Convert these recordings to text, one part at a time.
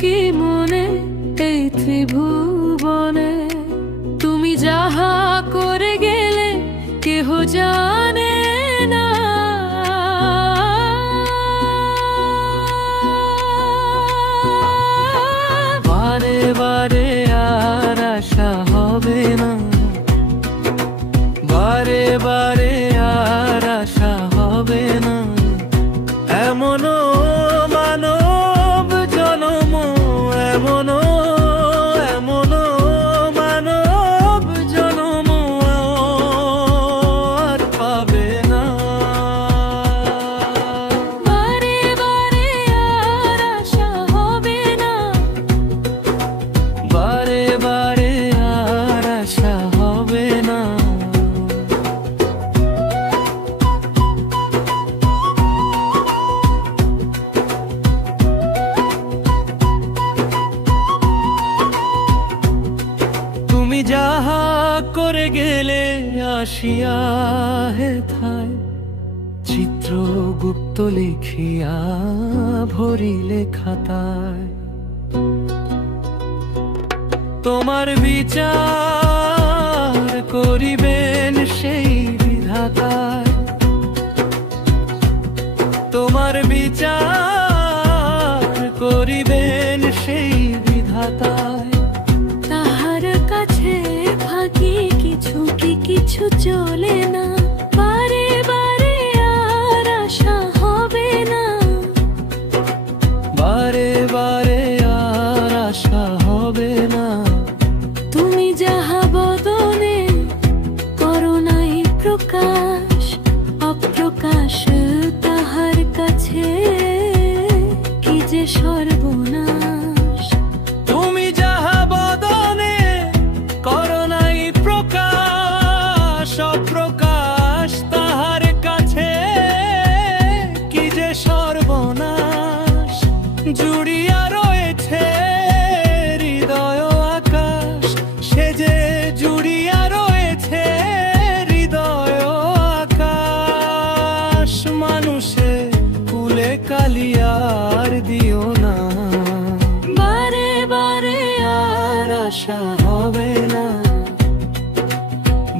কি মনে এই ত্রিভুবনে? তুমি যাহা করে গেলে কেহ জানে না। বারে বারে আর আশা হবে না, বারে বারে আর আশা হবে না। এমনও মানব জনম, এমনও এমনও মানব জনম আর পাবে না। বারে বারে আর আশা হবে না, বারে বারে আর আশা হবে না। তুমি যাহা করে গেলে আসিয়া হেথায়, চিত্রগুপ্ত লিখিয়া ভরিলে খাতায়। তোমার বিচার করিবেন সেই বিধাতায়, তোমার বিচার করিবেন সেই বিধাতায়। তাহার কাছে ফাঁকি কিছু কি কিছু চলে না, বারে বারে আর আশা হবে না, বারে বারে আর আশা হবে না। তুমি যাহা বদনে করো নাই প্রকাশ, অপ্রকাশ তাহার কাছে কি যে সর্বনাশ। তুমি যাহা বদনে করো নাই প্রকাশ, অপ্রকাশ তাহার কাছে কি যে সর্বনাশ। জুড়িয়া রয়েছে হৃদয় আকাশ, সে যে জুড়িয়া রয়েছে হৃদয় আকাশ। মানুষে কুলে কালিয়ার দিও না, বারে বারে আর আশা হবে না,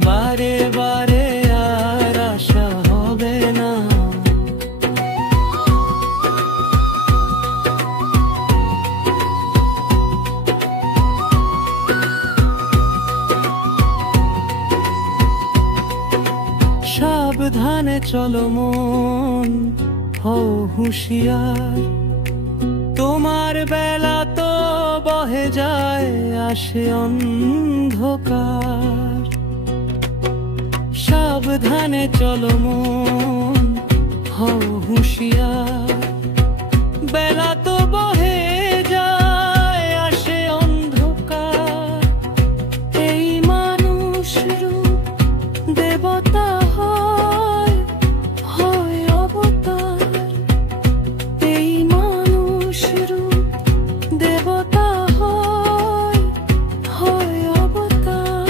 বারে বারে আর আশা হবে না। সাবধানে চলো মন, হও হুঁশিয়ার। তোমার বেলা তো বহে যায়, আসে অন্ধকার। সাবধানে চলো মন, হও হুঁশিয়ার। বেলা তো বহে যায়, আসে অন্ধকার। এই মানুষ রূপ দেবতা হয়, হয় অবতার। এই মানুষ রূপ দেবতা হয়, হয় অবতার।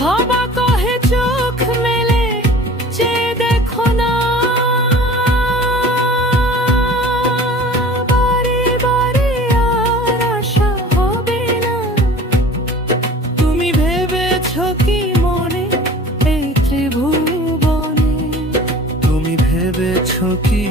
ভবা কহে চোখ মেলে চেয়ে দেখো না, বারে বারে আর আশা হবে না। তুমি ভেবেছ কি মনে এই ত্রিভুবনে, তুমি ভেবেছ কি